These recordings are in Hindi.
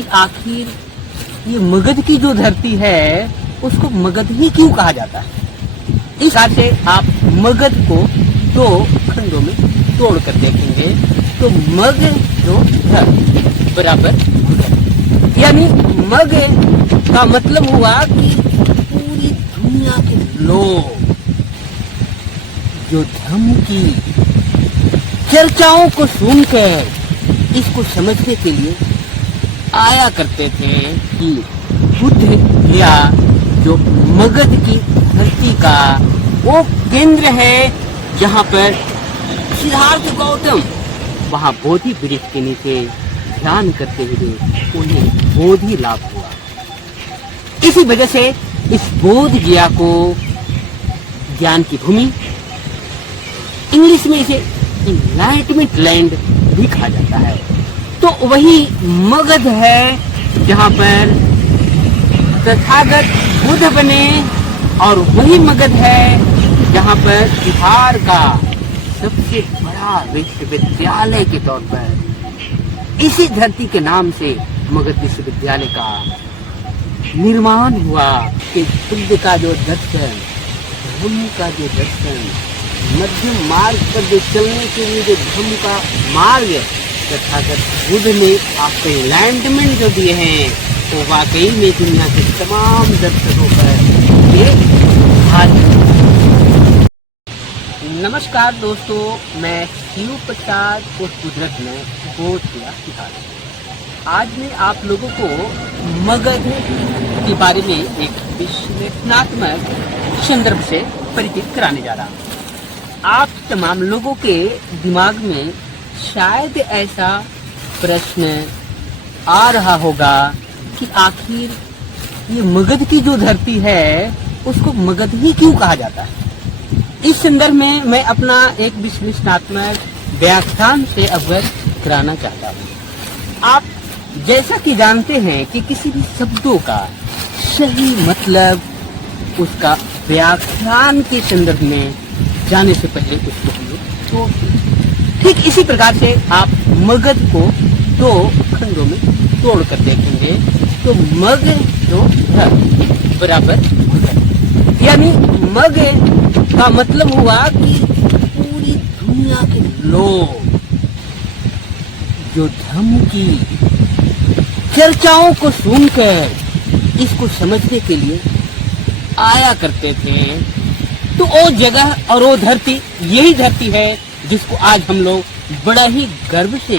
कि आखिर ये मगध की जो धरती है उसको मगध ही क्यों कहा जाता है। इस बात से आप मगध को दो खंडों में तोड़ कर देखेंगे तो मग जो धर बराबर गुजर, यानी मग का मतलब हुआ कि पूरी दुनिया के लोग जो धम्म की चर्चाओं को सुनकर इसको समझने के लिए आया करते थे कि बुद्ध या जो मगध की धरती का वो केंद्र है जहाँ पर सिद्धार्थ गौतम वहाँ बोधि वृक्ष के नीचे ध्यान करते हुए उन्हें बोधि लाभ हुआ। इसी वजह से इस बोध गया को ज्ञान की भूमि, इंग्लिश में इसे इनलाइटमेंट लैंड भी कहा जाता है। तो वही मगध है जहाँ पर तथागत बुद्ध बने और वही मगध है जहाँ पर बिहार का सबसे बड़ा विश्वविद्यालय के तौर पर इसी धरती के नाम से मगध विश्वविद्यालय का निर्माण हुआ कि बुद्ध का जो दर्शन, धम्म का जो दर्शन, मध्यम मार्ग पर जो चलने के लिए जो धम्म का मार्ग तथागत बुद्ध ने आपको एनलाइटमेंट जो दिए हैं वो वाकई में दुनिया के तमाम दर्शकों पर ये हाजिर। नमस्कार दोस्तों, मैं शिव प्रसाद उस कुदरत में बोध गया सिखाता। आज मैं आप लोगों को मगध के बारे में एक विश्लेषणात्मक संदर्भ से परिचित कराने जा रहा हूँ। आप तमाम लोगों के दिमाग में शायद ऐसा प्रश्न आ रहा होगा कि आखिर ये मगध की जो धरती है उसको मगध ही क्यों कहा जाता है। इस संदर्भ में मैं अपना एक विश्लेषणात्मक व्याख्यान से अवगत कराना चाहता हूँ। आप जैसा कि जानते हैं कि किसी भी शब्दों का सही मतलब उसका व्याख्यान के संदर्भ में जाने से पहले उसको हम लोग तोड़ते हैं। ठीक इसी प्रकार से आप मगध को दो खंडों में तोड़ कर देखेंगे तो मग जो धर बराबर गुजर, यानी मग का मतलब हुआ कि पूरी दुनिया के लोग जो धम्म की चर्चाओं को सुनकर इसको समझने के लिए आया करते थे। तो वो जगह और वो धरती यही धरती है जिसको आज हम लोग बड़ा ही गर्व से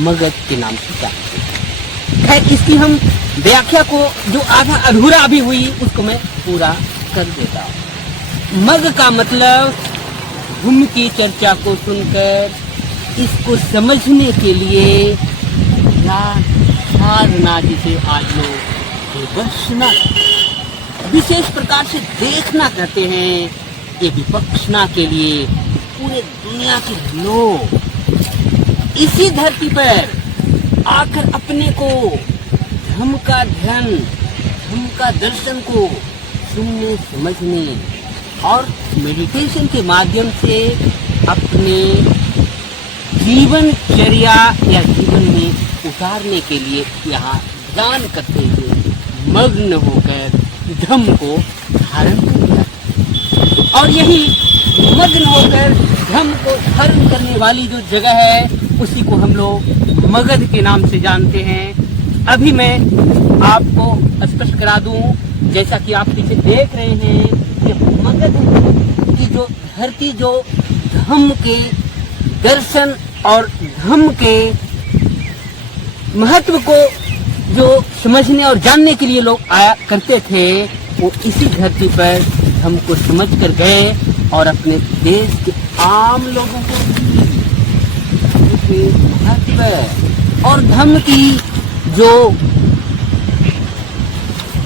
मगध के नाम से जानते हैं। खैर, इसकी हम व्याख्या को जो आधा अधूरा अभी हुई उसको मैं पूरा कर देता हूँ। मग का मतलब धम्म की चर्चा को सुनकर इसको समझने के लिए साधना जिसे आज लोग विपश्यना विशेष प्रकार से देखना कहते हैं, ये विपश्यना के लिए पूरे दुनिया के लोग इसी धरती पर आकर अपने को धम्म का ध्यान, धम्म का दर्शन को सुनने, समझने और मेडिटेशन के माध्यम से अपने जीवनचर्या या जीवन में उतारने के लिए यहाँ ध्यान करते हुए मग्न होकर धम्म को धारण कर लिया। और यही मग्न होकर धम्म को धारण करने वाली जो जगह है उसी को हम लोग मगध के नाम से जानते हैं। अभी मैं आपको स्पष्ट करा दूं, जैसा कि आप पीछे देख रहे हैं कि मगध की जो धरती जो धम्म के दर्शन और धम्म के महत्व को जो समझने और जानने के लिए लोग आया करते थे, वो इसी धरती पर धम्म को समझ कर गए और अपने देश के आम लोगों को धम्म के महत्व और धम्म की जो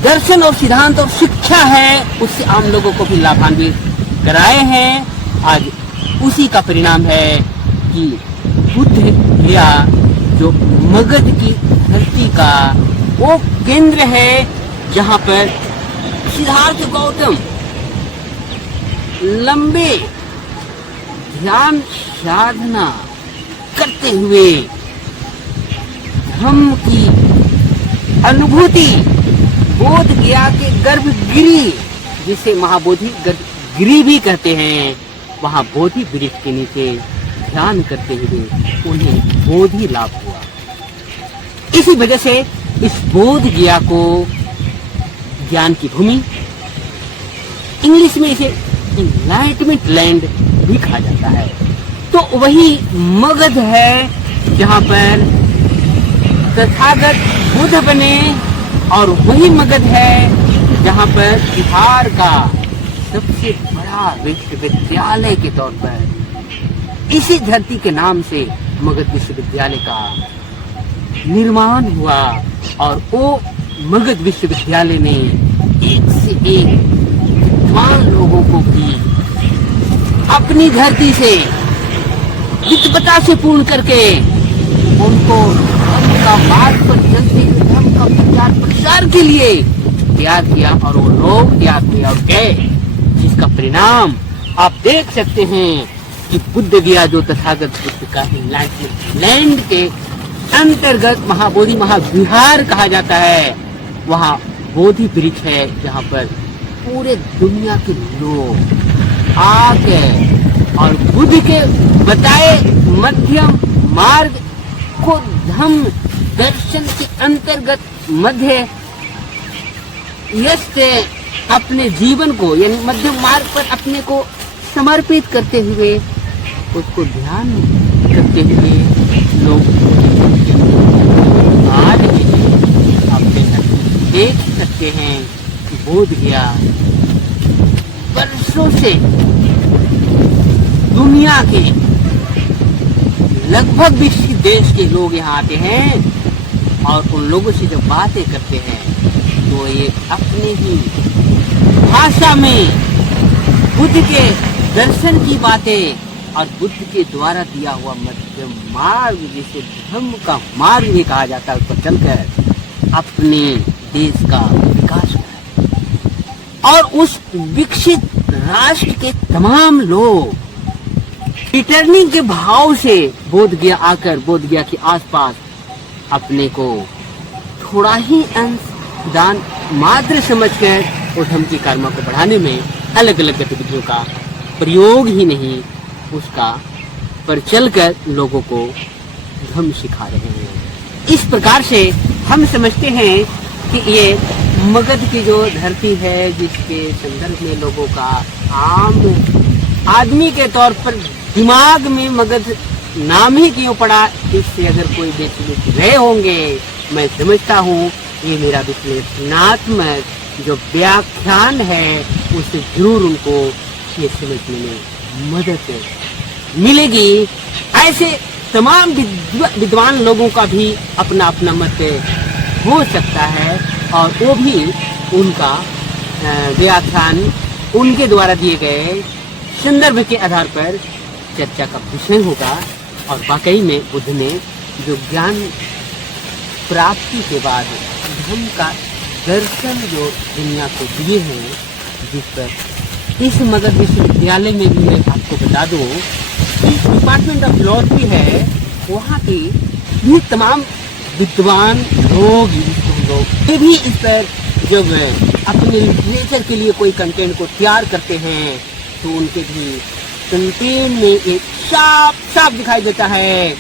दर्शन और सिद्धांत और शिक्षा है उससे आम लोगों को भी लाभान्वित कराए हैं। आज उसी का परिणाम है कि बुद्ध या जो मगध की धरती का वो केंद्र है जहाँ पर सिद्धार्थ गौतम लंबे ध्यान साधना करते हुए धम्म की अनुभूति बोध गया के गर्भगिरी, जिसे महाबोधि गर्भगिरी भी कहते हैं, वहां बोधि वृक्ष के नीचे ध्यान करते हुए उन्हें बोधि लाभ हुआ। इसी वजह से इस बोध गया को ज्ञान की भूमि, इंग्लिश में इसे इनलाइटमेंट लैंड भी कहा जाता है। तो वही मगध है जहां पर तथागत बुद्ध बने, और वही मगध है जहां पर बिहार का सबसे बड़ा विश्वविद्यालय के तौर पर इसी धरती के नाम से मगध विश्वविद्यालय का निर्माण हुआ। और वो मगध विश्वविद्यालय ने एक से एक विद्वान लोगों को भी अपनी धरती से विद्वता से पूर्ण करके उनको धर्म का मार्ग पर चलते हुए धर्म का प्रचार प्रसार के लिए तैयार किया, और वो लोग तैयार हुए और गए, जिसका परिणाम आप देख सकते हैं कि बुद्ध गया जो तथागत बुद्ध का लैंड के अंतर्गत महाबोधि महाविहार कहा जाता है, वहाँ बोधि वृक्ष है जहाँ पर पूरे दुनिया के लोग आके और बुद्ध के बताए मध्यम मार्ग को धम्म दर्शन के अंतर्गत मध्य यस्ते अपने जीवन को यानी मध्यम मार्ग पर अपने को समर्पित करते हुए उसको ध्यान करते हुए लोग आज भी अपने देख सकते हैं कि बोध गया वर्षों से दुनिया के लगभग विकसित देश के लोग यहाँ आते हैं और उन लोगों से जब बातें करते हैं तो ये अपने ही भाषा में बुद्ध के दर्शन की बातें और बुद्ध के द्वारा दिया हुआ मध्यम मार्ग, जिसे धर्म का मार्ग भी कहा जाता है, उस पर चलकर अपने देश का विकास करें। और उस विकसित राष्ट्र के तमाम लोग रिटर्निंग के भाव से बोध गया आकर बोध गया के आसपास अपने को थोड़ा ही अंश दान मात्र समझकर और धर्म की कर्म को बढ़ाने में अलग अलग गतिविधियों का प्रयोग ही नहीं, उसका पर चलकर लोगों को धर्म सिखा रहे हैं। इस प्रकार से हम समझते हैं कि ये मगध की जो धरती है, जिसके संदर्भ में लोगों का आम आदमी के तौर पर दिमाग में मगध नाम ही क्यों पड़ा, इससे अगर कोई विचलित रहे होंगे, मैं समझता हूँ ये मेरा विश्लेषणात्मक जो व्याख्यान है उससे जरूर उनको ये समझने में मदद मिलेगी। ऐसे तमाम विद्वान लोगों का भी अपना अपना मत हो सकता है और वो भी उनका व्याख्यान उनके द्वारा दिए गए संदर्भ के आधार पर चर्चा का विषय होगा। और वाकई में बुद्ध ने जो ज्ञान प्राप्ति के बाद धर्म का दर्शन जो दुनिया को दिए हैं, जिस पर इस मगध विश्वविद्यालय में भी मैं आपको बता दूं डिपार्टमेंट ऑफ फिलॉसफी है, वहाँ की भी तमाम विद्वान लोग ये भी इस पर जब अपने लिटरेचर के लिए कोई कंटेंट को तैयार करते हैं तो उनके भी कंटेंट में एक साफ दिखाई देता है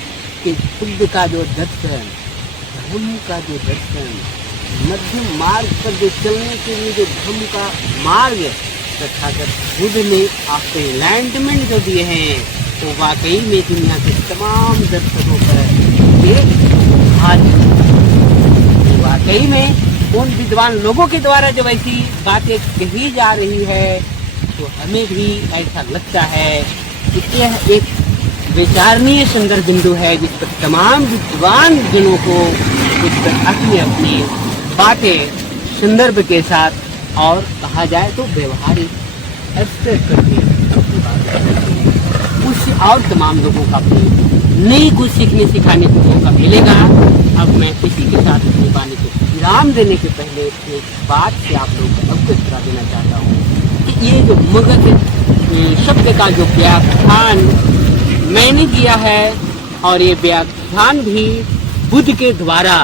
कि बुद्ध का जो दर्शन, धर्म का जो दर्शन, मध्यम मार्ग पर जो चलने के लिए जो धर्म का मार्ग तथागत बुद्ध ने आपको एनलाइटमेंट जो दिए हैं, तो वाकई में दुनिया के तमाम दर्शकों पर एक वाकई में उन विद्वान लोगों के द्वारा जब ऐसी बातें कही जा रही है तो हमें भी ऐसा लगता है कि यह एक विचारणीय संदर्भ बिंदु है, जिस पर तमाम विद्वान जनों को उस पर अपनी अपनी बातें संदर्भ के साथ और कहा जाए तो व्यवहारिक करके उससे और तमाम लोगों का भी नई कुछ सीखने सिखाने को मौका मिलेगा। अब मैं इसी के साथ अपनी वाणी को विराम देने के पहले एक बात से आप लोगों को अवगत करा देना चाहता हूँ कि ये जो मगध शब्द का जो व्याख्यान मैंने दिया है और ये व्याख्यान भी बुद्ध के द्वारा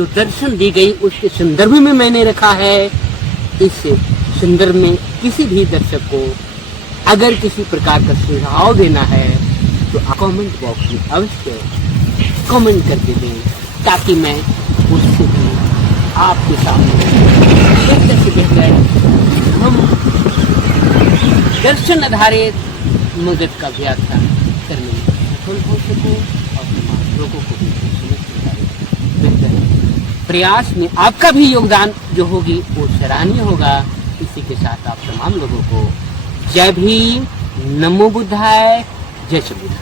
जो दर्शन दी गई उसके संदर्भ में मैंने रखा है। इस संदर्भ में किसी भी दर्शक को अगर किसी प्रकार का सुझाव देना है तो कमेंट बॉक्स में अवश्य कमेंट करके दें, ताकि मैं उससे भी आपके सामने बेहतर से बेहतर हम दर्शन आधारित मगध का व्याख्यान करने में सफल हो सकूं और तमाम लोगों को भी समझ बेहतर प्रयास में आपका भी योगदान जो होगी वो सराहनीय होगा। इसी के साथ आप तमाम लोगों को जय भीम, नमो बुद्धाय, जय श्री बुद्ध।